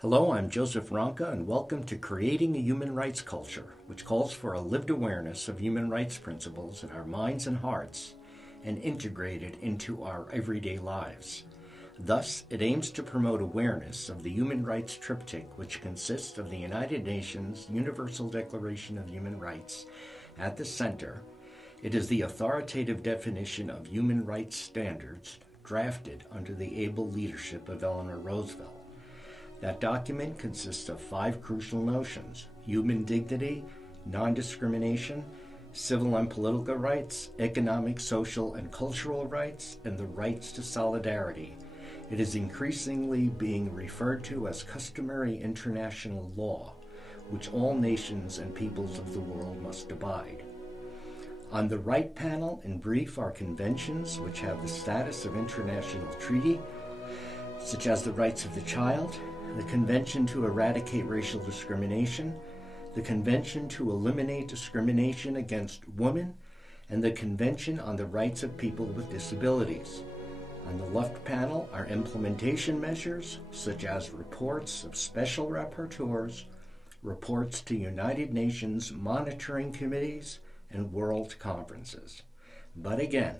Hello, I'm Joseph Wronka, and welcome to Creating a Human Rights Culture, which calls for a lived awareness of human rights principles in our minds and hearts and integrated into our everyday lives. Thus, it aims to promote awareness of the human rights triptych, which consists of the United Nations Universal Declaration of Human Rights at the center. It is the authoritative definition of human rights standards drafted under the able leadership of Eleanor Roosevelt. That document consists of 5 crucial notions: human dignity, non-discrimination, civil and political rights, economic, social, and cultural rights, and the rights to solidarity. It is increasingly being referred to as customary international law, which all nations and peoples of the world must abide. On the right panel, in brief, are conventions which have the status of international treaty, such as the rights of the child, the Convention to Eradicate Racial Discrimination, the Convention to Eliminate Discrimination Against Women, and the Convention on the Rights of People with Disabilities. On the left panel are implementation measures, such as reports of special rapporteurs, reports to United Nations monitoring committees, and world conferences. But again,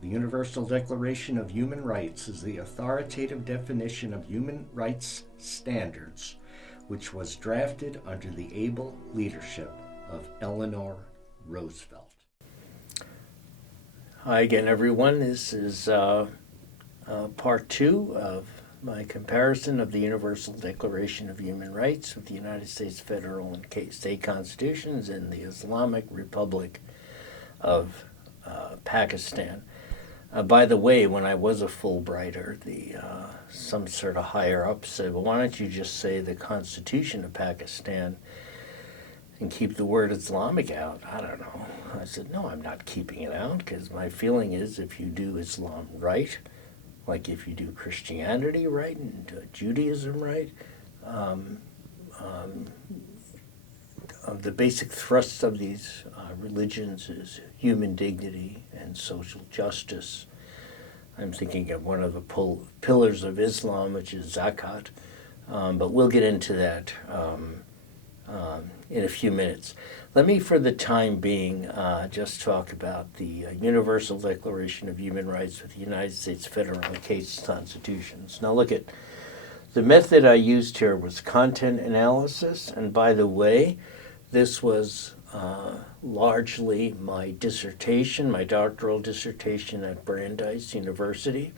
the Universal Declaration of Human Rights is the authoritative definition of human rights standards, which was drafted under the able leadership of Eleanor Roosevelt. Hi again, everyone. This is part 2 of my comparison of the Universal Declaration of Human Rights with the United States federal and state constitutions and the Islamic Republic of Pakistan. By the way, when I was a Fulbrighter, some sort of higher up said, well, why don't you just say the Constitution of Pakistan and keep the word Islamic out? I don't know. I said, no, I'm not keeping it out, because my feeling is if you do Islam right, like if you do Christianity right and Judaism right, the basic thrust of these religions is human dignity and social justice. I'm thinking of one of the pillars of Islam, which is zakat, but we'll get into that in a few minutes. Let me, for the time being, just talk about the Universal Declaration of Human Rights with the United States federal and state constitutions. Now look at the method I used here was content analysis, and by the way, this was largely my dissertation, my doctoral dissertation at Brandeis University.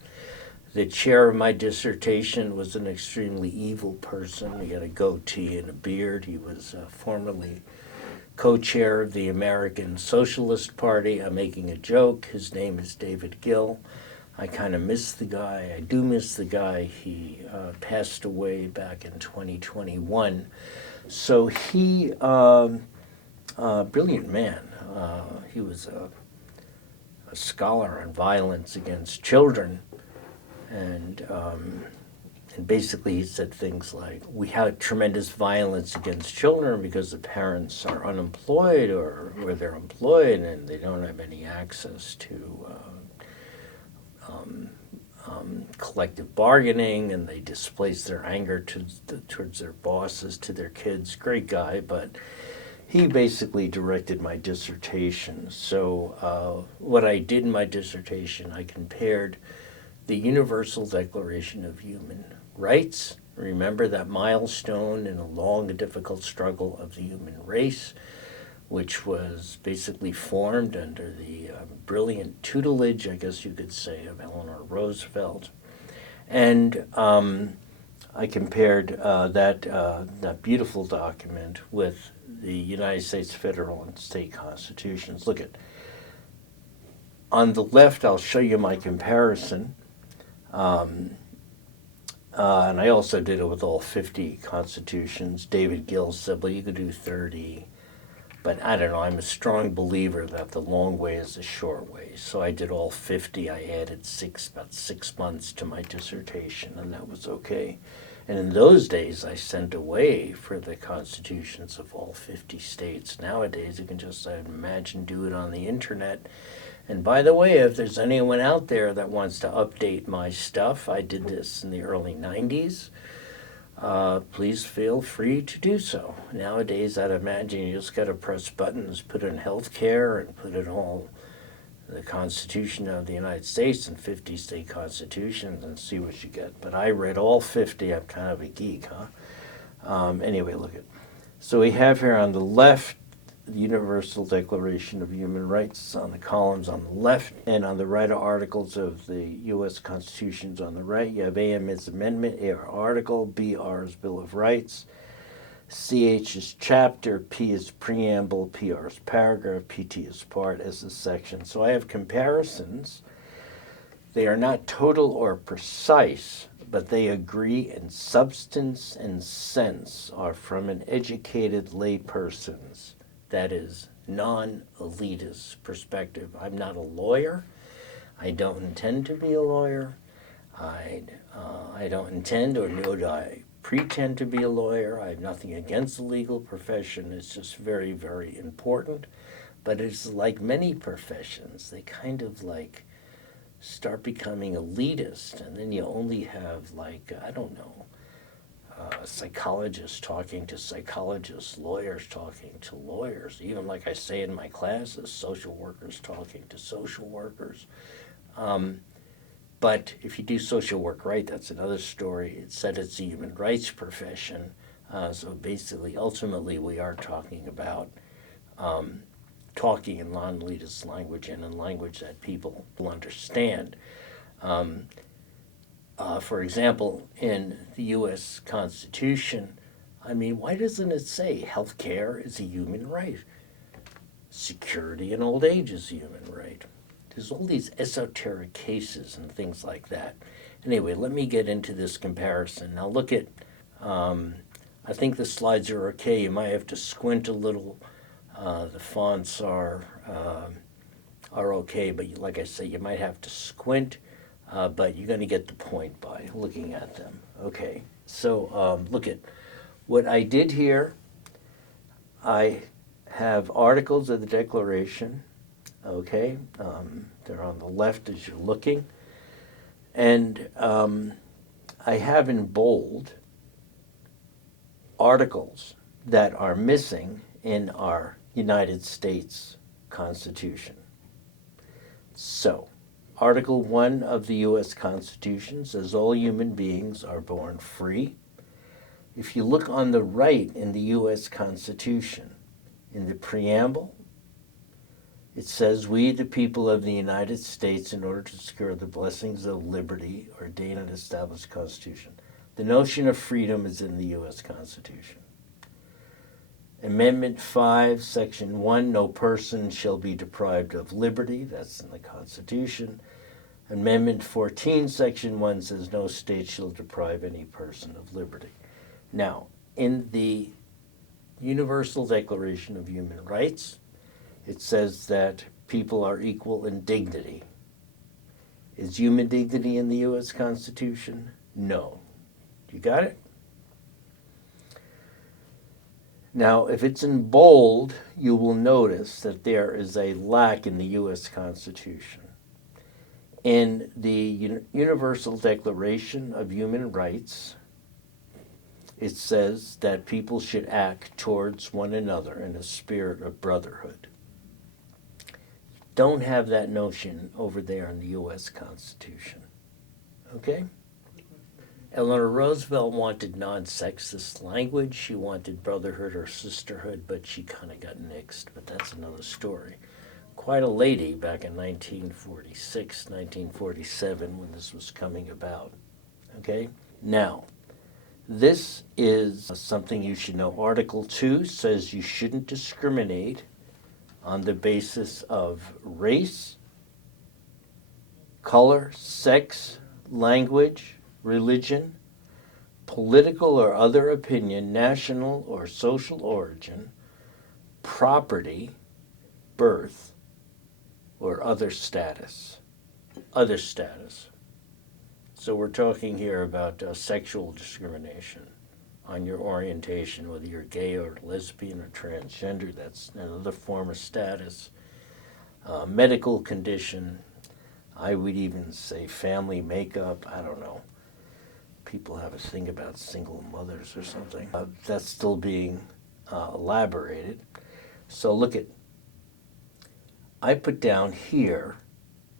The chair of my dissertation was an extremely evil person. He had a goatee and a beard. He was formerly co-chair of the American Socialist Party. I'm making a joke. His name is David Gill. I kind of miss the guy. I do miss the guy. He passed away back in 2021. So he, brilliant man. He was a scholar on violence against children, and basically he said things like, we have tremendous violence against children because the parents are unemployed or they're employed and they don't have any access to collective bargaining, and they displace their anger towards their bosses to their kids. Great guy, but he basically directed my dissertation. So what I did in my dissertation, I compared the Universal Declaration of Human Rights, remember that milestone in a long and difficult struggle of the human race, which was basically formed under the brilliant tutelage, I guess you could say, of Eleanor Roosevelt. And I compared that beautiful document with the United States federal and state constitutions. Look at, on the left, I'll show you my comparison. And I also did it with all 50 constitutions. David Gill said, well, you could do 30. But I don't know, I'm a strong believer that the long way is the short way. So I did all 50. I added about 6 months to my dissertation, and that was okay. And in those days, I sent away for the constitutions of all 50 states. Nowadays, you can just, I imagine, do it on the internet. And by the way, if there's anyone out there that wants to update my stuff, I did this in the early 90s. please feel free to do so. Nowadays, I'd imagine you just got to press buttons, put in healthcare, and put in all the Constitution of the United States and 50 state constitutions and see what you get. But I read all 50. I'm kind of a geek, huh? Anyway, look at. So we have here on the left the Universal Declaration of Human Rights on the columns on the left, and on the right are articles of the U.S. Constitution's on the right. You have AM is amendment, A are article, BR is Bill of Rights, CH is chapter, P is preamble, PR is paragraph, PT is part, S is section. So I have comparisons. They are not total or precise, but they agree in substance and sense, are from an educated layperson's, that is, non-elitist perspective. I'm not a lawyer. I don't intend to be a lawyer. I don't intend, or nor do I pretend to be a lawyer. I have nothing against the legal profession. It's just very, very important. But it's like many professions. They kind of like start becoming elitist, and then you only have like, I don't know, psychologists talking to psychologists, lawyers talking to lawyers, even like I say in my classes, social workers talking to social workers. But if you do social work right, that's another story. It said it's a human rights profession. So basically, ultimately, we are talking about talking in non-elitist language and in language that people will understand. For example, in the U.S. Constitution, I mean, why doesn't it say health care is a human right? Security in old age is a human right. There's all these esoteric cases and things like that. Anyway, let me get into this comparison. Now look at, I think the slides are okay. You might have to squint a little. The fonts are okay, but like I say, you might have to squint. But you're going to get the point by looking at them. Okay, so look at what I did here. I have articles of the Declaration, okay? They're on the left as you're looking. And I have in bold articles that are missing in our United States Constitution. So, Article 1 of the U.S. Constitution says all human beings are born free. If you look on the right in the U.S. Constitution, in the preamble, it says, "We, the people of the United States, in order to secure the blessings of liberty, ordain and establish the Constitution." The notion of freedom is in the U.S. Constitution. Amendment 5, Section 1, no person shall be deprived of liberty. That's in the Constitution. Amendment 14, Section 1 says no state shall deprive any person of liberty. Now, in the Universal Declaration of Human Rights, it says that people are equal in dignity. Is human dignity in the U.S. Constitution? No. You got it? Now, if it's in bold, you will notice that there is a lack in the U.S. Constitution. In the Universal Declaration of Human Rights, it says that people should act towards one another in a spirit of brotherhood. Don't have that notion over there in the U.S. Constitution. Okay? Eleanor Roosevelt wanted non-sexist language. She wanted brotherhood or sisterhood, but she kind of got nixed, but that's another story. Quite a lady back in 1946, 1947, when this was coming about. Okay? Now, this is something you should know. Article 2 says you shouldn't discriminate on the basis of race, color, sex, language, religion, political or other opinion, national or social origin, property, birth, or other status. Other status. So we're talking here about sexual discrimination on your orientation, whether you're gay or lesbian or transgender. That's another form of status. Medical condition. I would even say family makeup. I don't know. people have a thing about single mothers or something. That's still being elaborated. So look at, I put down here,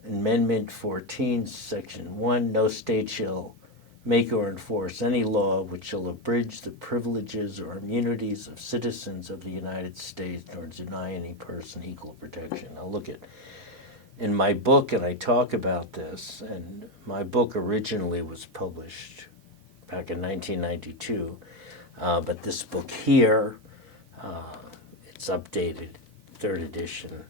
Amendment 14, Section 1, no state shall make or enforce any law which shall abridge the privileges or immunities of citizens of the United States nor deny any person equal protection. Now look at, in my book, and I talk about this, and my book originally was published back in 1992, but this book here, it's updated, third edition,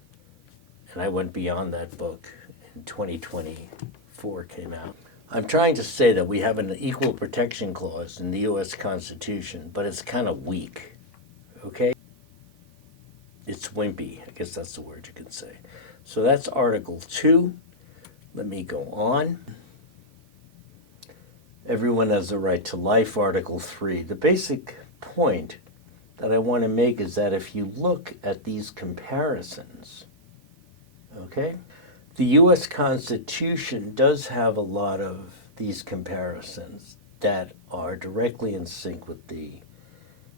and I went beyond that book in 2024 came out. I'm trying to say that we have an equal protection clause in the U.S. Constitution, but it's kind of weak, okay? It's wimpy, I guess that's the word you could say. So that's Article 2. Let me go on. Everyone has a right to life, Article 3. The basic point that I want to make is that if you look at these comparisons, okay, the U.S. Constitution does have a lot of these comparisons that are directly in sync with the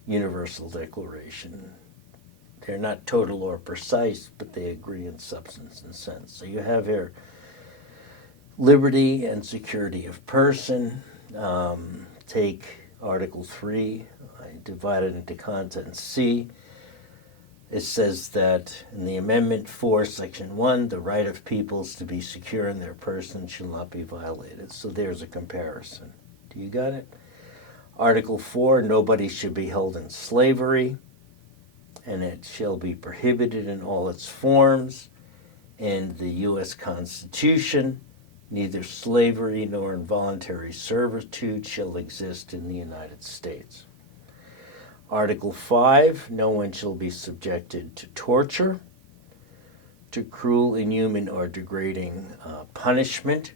Universal Declaration. They're not total or precise, but they agree in substance and sense. So you have here liberty and security of person. Take Article 3, I divide it into content C. It says that in the Amendment 4, Section 1, the right of peoples to be secure in their person shall not be violated. So there's a comparison. Do you got it? Article 4, nobody should be held in slavery, and it shall be prohibited in all its forms. In the U.S. Constitution, neither slavery nor involuntary servitude shall exist in the United States. Article 5, no one shall be subjected to torture, to cruel, inhuman, or degrading punishment.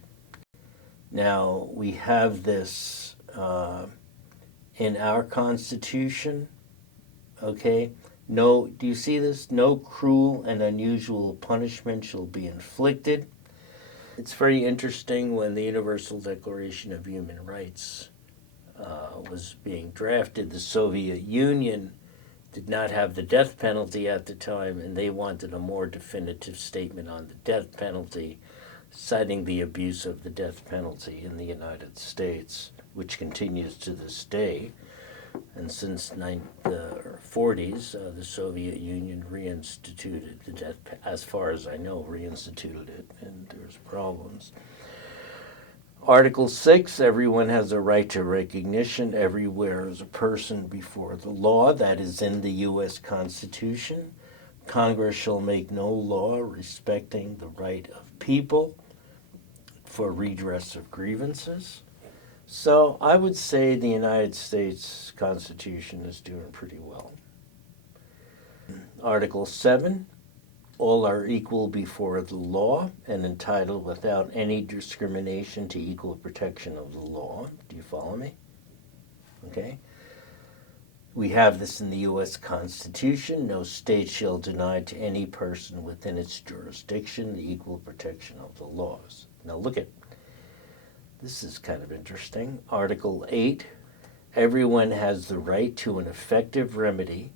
Now, we have this in our Constitution, okay? No, do you see this? No cruel and unusual punishment shall be inflicted. It's very interesting when the Universal Declaration of Human Rights was being drafted. The Soviet Union did not have the death penalty at the time, and they wanted a more definitive statement on the death penalty, citing the abuse of the death penalty in the United States, which continues to this day. And since the 40s, the Soviet Union reinstituted the death, as far as I know, reinstituted it, and there's problems. Article 6, everyone has a right to recognition everywhere as a person before the law. That is in the U.S. Constitution. Congress shall make no law respecting the right of people for redress of grievances. So I would say the United States Constitution is doing pretty well. Article 7, all are equal before the law and entitled without any discrimination to equal protection of the law. Do you follow me? Okay. We have this in the U.S. Constitution. No state shall deny to any person within its jurisdiction the equal protection of the laws. Now look at, this is kind of interesting. Article 8, everyone has the right to an effective remedy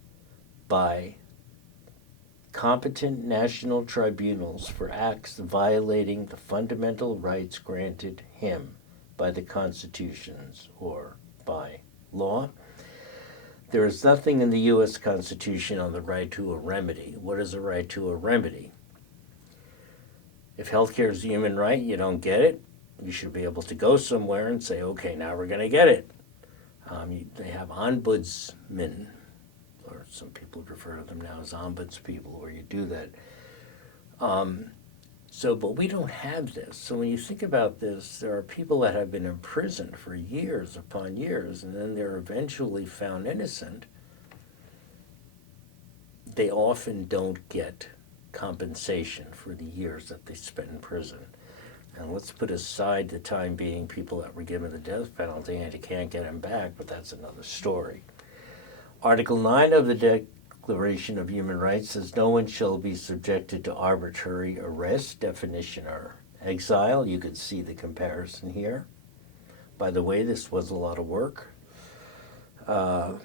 by competent national tribunals for acts violating the fundamental rights granted him by the constitutions or by law. There is nothing in the U.S. Constitution on the right to a remedy. What is a right to a remedy? If healthcare is a human right, you don't get it, you should be able to go somewhere and say, okay, now we're going to get it. They have ombudsmen, or some people refer to them now as ombudspeople, where you do that. But we don't have this. So when you think about this, there are people that have been imprisoned for years upon years, and then they're eventually found innocent. They often don't get compensation for the years that they spent in prison. And let's put aside the time being people that were given the death penalty and you can't get them back, but that's another story. Article 9 of the Declaration of Human Rights says no one shall be subjected to arbitrary arrest, definition, or exile. You could see the comparison here. By the way, this was a lot of work, but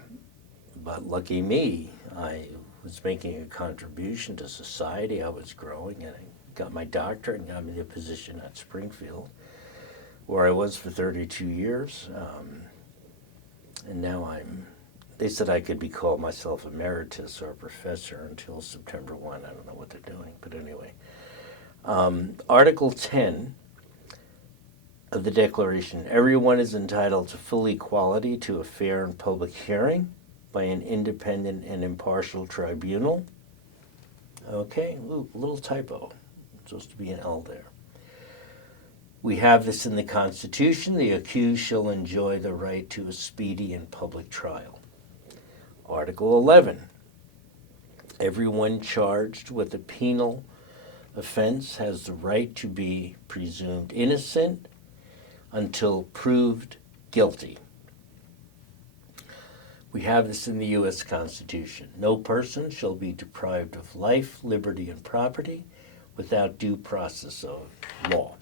lucky me, I was making a contribution to society. I was growing, and I got my doctorate and got me a position at Springfield, where I was for 32 years. And now they said I could be called myself emeritus or professor until September 1. I don't know what they're doing, but anyway. Article 10 of the Declaration: everyone is entitled to full equality to a fair and public hearing by an independent and impartial tribunal. Okay, little typo. It's supposed to be an L there. We have this in the Constitution: the accused shall enjoy the right to a speedy and public trial. Article 11: everyone charged with a penal offense has the right to be presumed innocent until proved guilty. We have this in the U.S. Constitution: no person shall be deprived of life, liberty, and property without due process of law.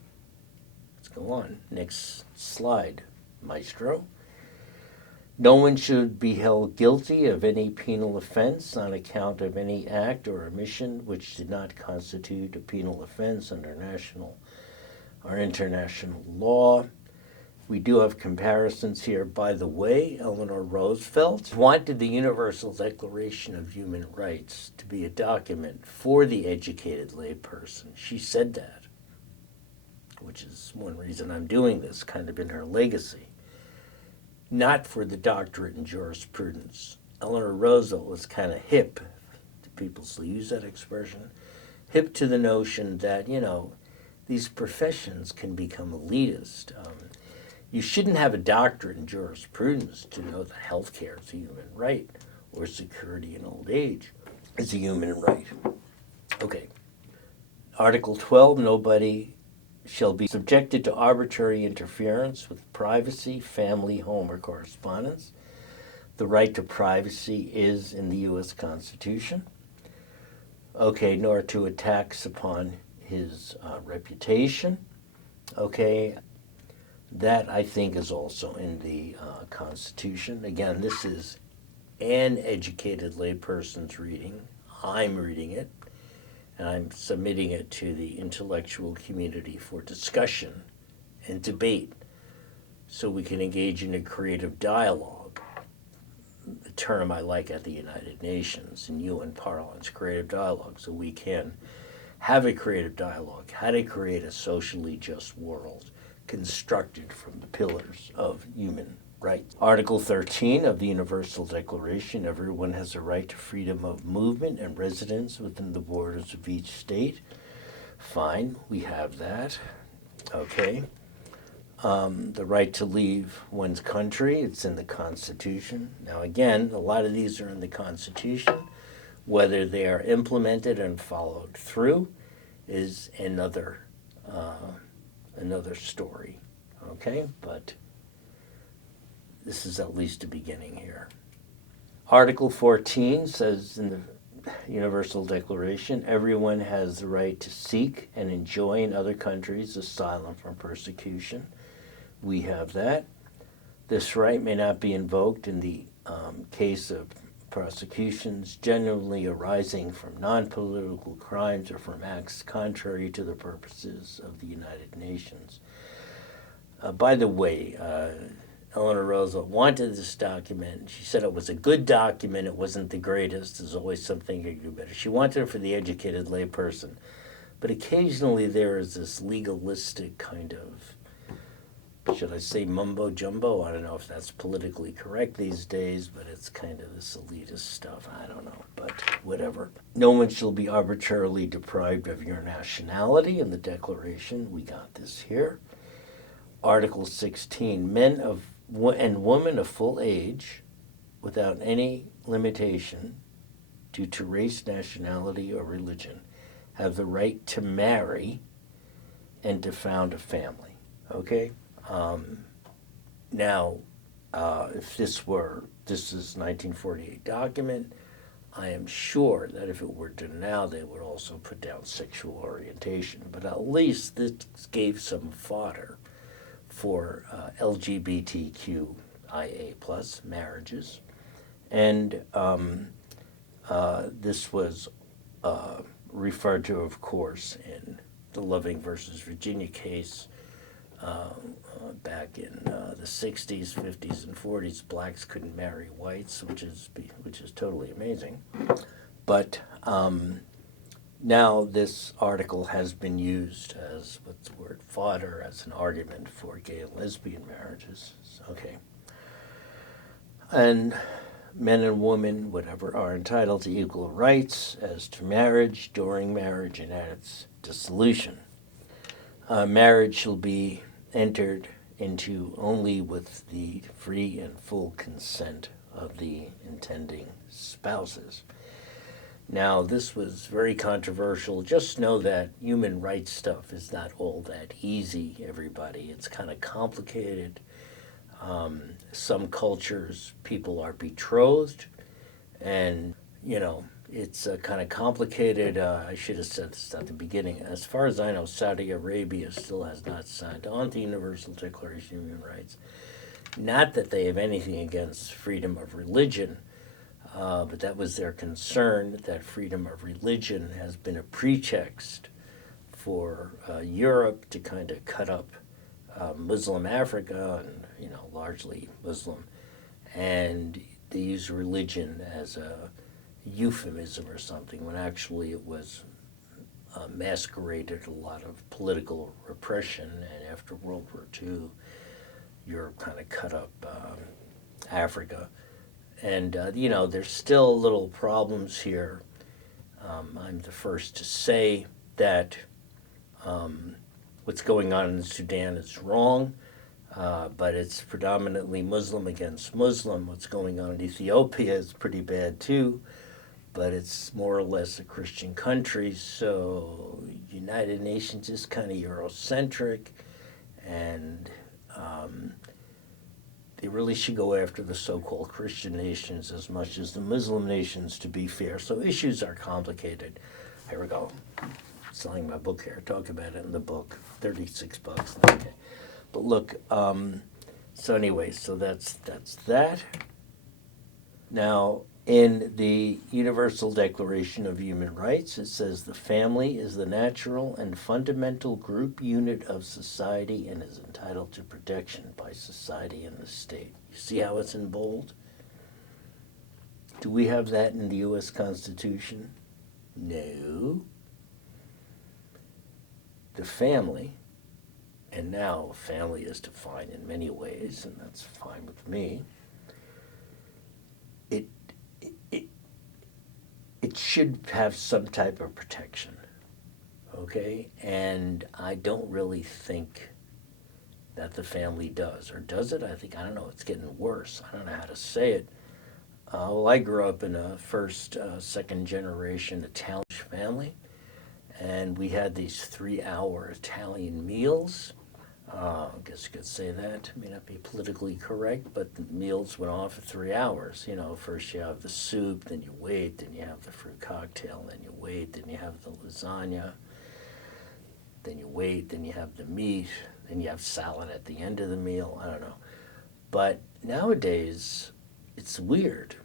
Let's go on. Next slide, maestro. No one should be held guilty of any penal offense on account of any act or omission which did not constitute a penal offense under national or international law. We do have comparisons here. By the way, Eleanor Roosevelt wanted the Universal Declaration of Human Rights to be a document for the educated layperson. She said that, which is one reason I'm doing this, kind of in her legacy. Not for the doctorate in jurisprudence. Eleanor Roosevelt was kind of hip, do people still use that expression? Hip to the notion that, these professions can become elitist. You shouldn't have a doctorate in jurisprudence to know that healthcare is a human right, or security in old age is a human right. Okay. Article 12, nobody shall be subjected to arbitrary interference with privacy, family, home, or correspondence. The right to privacy is in the U.S. Constitution. Okay, nor to attacks upon his reputation. Okay, that I think is also in the Constitution. Again, this is an educated layperson's reading. I'm reading it, and I'm submitting it to the intellectual community for discussion and debate so we can engage in a creative dialogue, a term I like at the United Nations in UN parlance, creative dialogue, so we can have a creative dialogue, how to create a socially just world constructed from the pillars of human rights. Article 13 of the Universal Declaration: everyone has a right to freedom of movement and residence within the borders of each state. Fine, we have that. Okay. The right to leave one's country, it's in the Constitution. Now again, a lot of these are in the Constitution. Whether they are implemented and followed through is another story, okay? But this is at least a beginning here. Article 14 says in the Universal Declaration, everyone has the right to seek and enjoy in other countries asylum from persecution. We have that. This right may not be invoked in the case of prosecutions generally arising from non-political crimes or from acts contrary to the purposes of the United Nations. By the way, Eleanor Roosevelt wanted this document. She said it was a good document. It wasn't the greatest. There's always something you can do better. She wanted it for the educated layperson. But occasionally there is this legalistic kind of, should I say mumbo jumbo? I don't know if that's politically correct these days, but it's kind of this elitist stuff. I don't know, but whatever. No one shall be arbitrarily deprived of your nationality. In the Declaration, we got this here. Article 16, men and women of full age, without any limitation due to race, nationality, or religion, have the right to marry and to found a family. Okay? Now, if this is 1948 document, I am sure that if it were done now, they would also put down sexual orientation. But at least this gave some fodder for LGBTQIA plus marriages. And this was referred to, of course, in the Loving versus Virginia case back in the 60s, 50s, and 40s. Blacks couldn't marry whites, which is totally amazing. But now this article has been used as, what's the word, fodder, as an argument for gay and lesbian marriages. Okay. And men and women, whatever, are entitled to equal rights as to marriage, during marriage, and at its dissolution. Marriage shall be entered into only with the free and full consent of the intending spouses. Now, this was very controversial. Just know that human rights stuff is not all that easy, everybody. It's kind of complicated. Some cultures, people are betrothed, and, it's kind of complicated. I should have said this at the beginning. As far as I know, Saudi Arabia still has not signed on to the Universal Declaration of Human Rights. Not that they have anything against freedom of religion, but that was their concern, that freedom of religion has been a pretext for Europe to kind of cut up Muslim Africa, and largely Muslim, and they use religion as a euphemism or something, when actually it was masqueraded a lot of political repression. And after World War II, Europe kind of cut up Africa. And, there's still little problems here. I'm the first to say that what's going on in Sudan is wrong, but it's predominantly Muslim against Muslim. What's going on in Ethiopia is pretty bad too, but it's more or less a Christian country, so United Nations is kind of Eurocentric, and they really should go after the so-called Christian nations as much as the Muslim nations, to be fair. So issues are complicated. Here we go. Selling my book here. Talk about it in the book. $36. Okay. But look, so anyway, so that's that. Now, in the Universal Declaration of Human Rights, it says the family is the natural and fundamental group unit of society and is entitled to protection by society and the state. You see how it's in bold? Do we have that in the U.S. Constitution? No. The family, and now family is defined in many ways, and that's fine with me. It should have some type of protection, okay? And I don't really think that the family does. Or does it? I don't know, it's getting worse. I don't know how to say it. Well, I grew up in a first, second generation Italian family, and we had these 3-hour Italian meals. I guess you could say that. It may not be politically correct, but the meals went on for 3 hours. First you have the soup, then you wait, then you have the fruit cocktail, then you wait, then you have the lasagna, then you wait, then you have the meat, then you have salad at the end of the meal. I don't know. But nowadays, it's weird.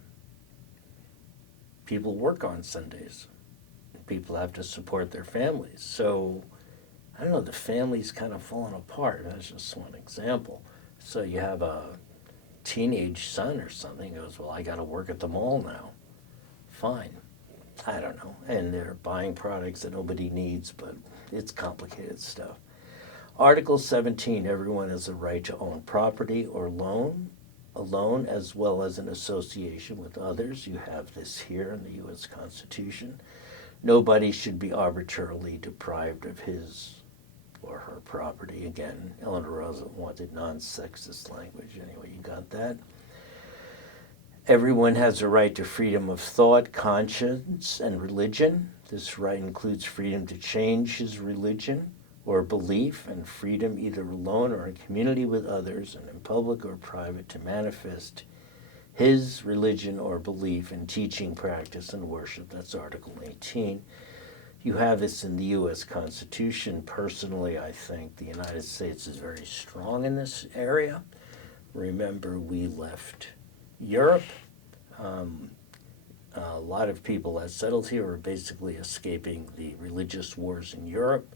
People work on Sundays. People have to support their families. So, I don't know, the family's kind of falling apart. That's just one example. So you have a teenage son or something who goes, well, I got to work at the mall now. Fine. I don't know. And they're buying products that nobody needs, but it's complicated stuff. Article 17, everyone has a right to own property or loan, alone as well as in association with others. You have this here in the U.S. Constitution. Nobody should be arbitrarily deprived of his or her property. Again, Eleanor Roosevelt wanted non-sexist language. Anyway, you got that. Everyone has a right to freedom of thought, conscience, and religion. This right includes freedom to change his religion or belief, and freedom either alone or in community with others and in public or private to manifest his religion or belief in teaching, practice, and worship. That's Article 18. You have this in the U.S. Constitution. Personally, I think the United States is very strong in this area. Remember, we left Europe. A lot of people that settled here were basically escaping the religious wars in Europe.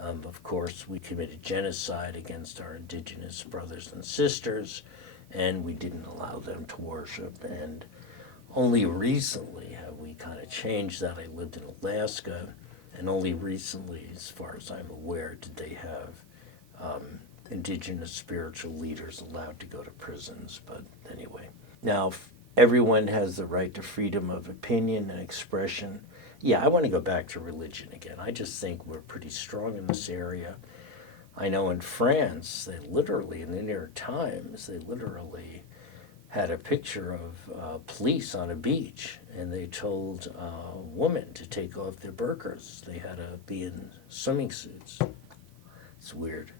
Of course, we committed genocide against our indigenous brothers and sisters, and we didn't allow them to worship. And only recently have we kind of changed that. I lived in Alaska, and only recently, as far as I'm aware, did they have indigenous spiritual leaders allowed to go to prisons. But anyway, now everyone has the right to freedom of opinion and expression. Yeah, I want to go back to religion again. I just think we're pretty strong in this area. I know in France, they literally, in the New York Times, they literally had a picture of police on a beach, and they told women to take off their burqas. They had to be in swimming suits. It's weird.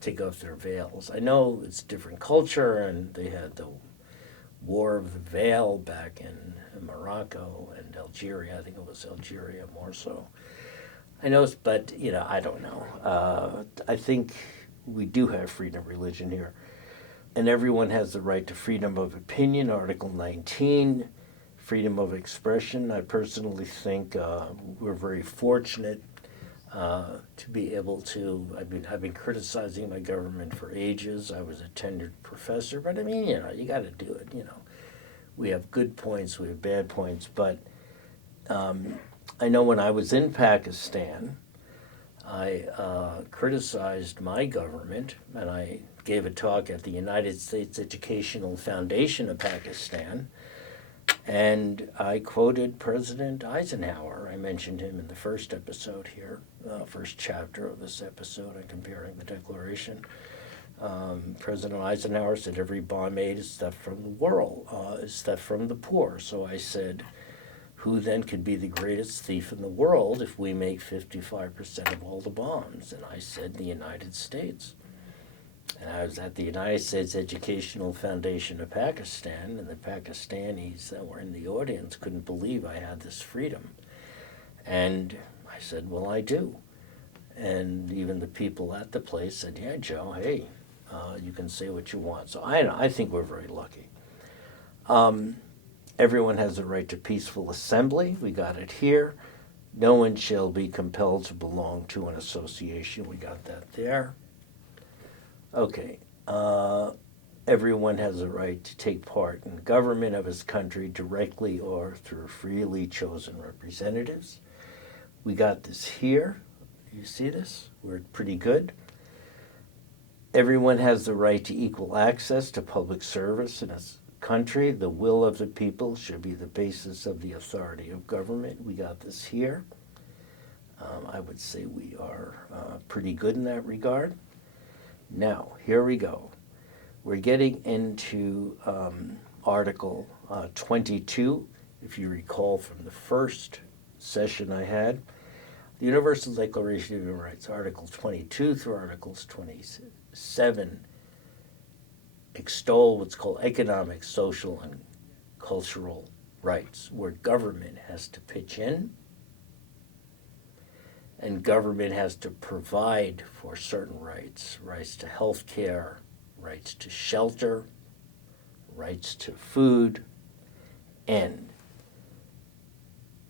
Take off their veils. I know it's a different culture, and they had the War of the Veil back in Morocco and Algeria. I think it was Algeria more so. I know, but, I don't know. I think we do have freedom of religion here. And everyone has the right to freedom of opinion, Article 19, freedom of expression. I personally think we're very fortunate to be able to, I've been criticizing my government for ages. I was a tenured professor, but you got to do it, We have good points, we have bad points, but I know when I was in Pakistan, I criticized my government, and I gave a talk at the United States Educational Foundation of Pakistan, and I quoted President Eisenhower. I mentioned him in the first episode here, first chapter of this episode on comparing the Declaration. President Eisenhower said every bomb made is theft from the world, is theft from the poor. So I said, who then could be the greatest thief in the world if we make 55% of all the bombs? And I said the United States. And I was at the United States Educational Foundation of Pakistan, and the Pakistanis that were in the audience couldn't believe I had this freedom. And I said, well, I do. And even the people at the place said, yeah, Joe, hey, you can say what you want. So I think we're very lucky. Everyone has a right to peaceful assembly. We got it here. No one shall be compelled to belong to an association. We got that there. Okay. Everyone has a right to take part in the government of his country directly or through freely chosen representatives. We got this here. You see this? We're pretty good. Everyone has the right to equal access to public service in his country. The will of the people should be the basis of the authority of government. We got this here. I would say we are pretty good in that regard. Now, here we go. We're getting into Article 22. If you recall from the first session I had, the Universal Declaration of Human Rights, Article 22 through Articles 27, extol what's called economic, social, and cultural rights, where government has to pitch in, and government has to provide for certain rights, rights to health care, rights to shelter, rights to food, and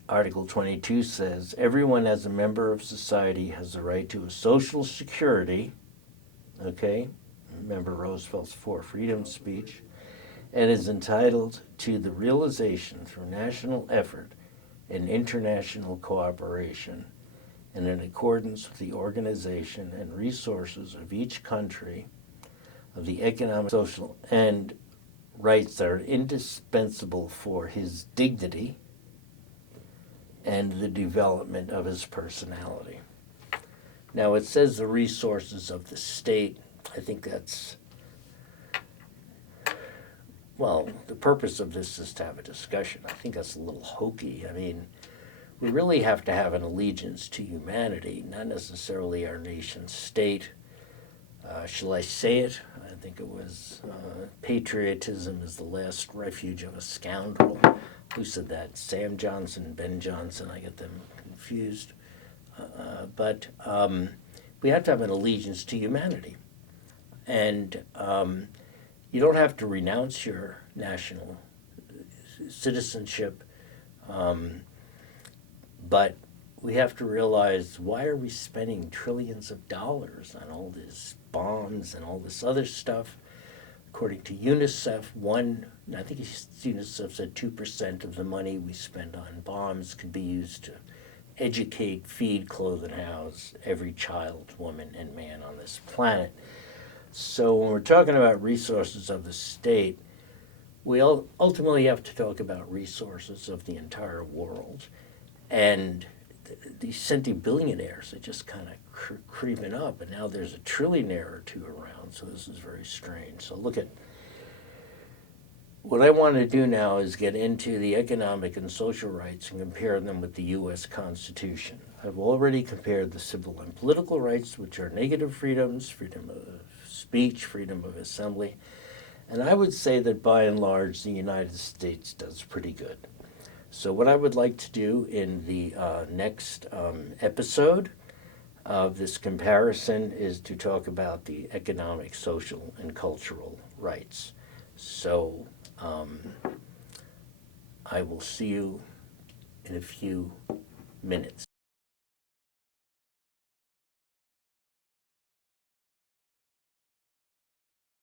Article 22 says, everyone as a member of society has the right to a social security, okay? Remember Roosevelt's Four Freedoms speech, and is entitled to the realization through national effort and international cooperation and in accordance with the organization and resources of each country of the economic, social, and rights that are indispensable for his dignity and the development of his personality. Now it says the resources of the state. I think that's, well, the purpose of this is to have a discussion. I think that's a little hokey. We really have to have an allegiance to humanity, not necessarily our nation state. Shall I say it? I think it was, patriotism is the last refuge of a scoundrel. Who said that? Sam Johnson, Ben Johnson, I get them confused. But we have to have an allegiance to humanity. And you don't have to renounce your national citizenship, but we have to realize, why are we spending trillions of dollars on all these bombs and all this other stuff? According to UNICEF, I think UNICEF said 2% of the money we spend on bombs could be used to educate, feed, clothe, and house every child, woman, and man on this planet. So when we're talking about resources of the state, we ultimately have to talk about resources of the entire world. And these centibillionaires are just kind of creeping up, and now there's a trillionaire or two around, so this is very strange. So look at, what I want to do now is get into the economic and social rights and compare them with the U.S. Constitution. I've already compared the civil and political rights, which are negative freedoms, freedom of speech, freedom of assembly, and I would say that by and large the United States does pretty good. So what I would like to do in the next episode of this comparison is to talk about the economic, social, and cultural rights. So I will see you in a few minutes.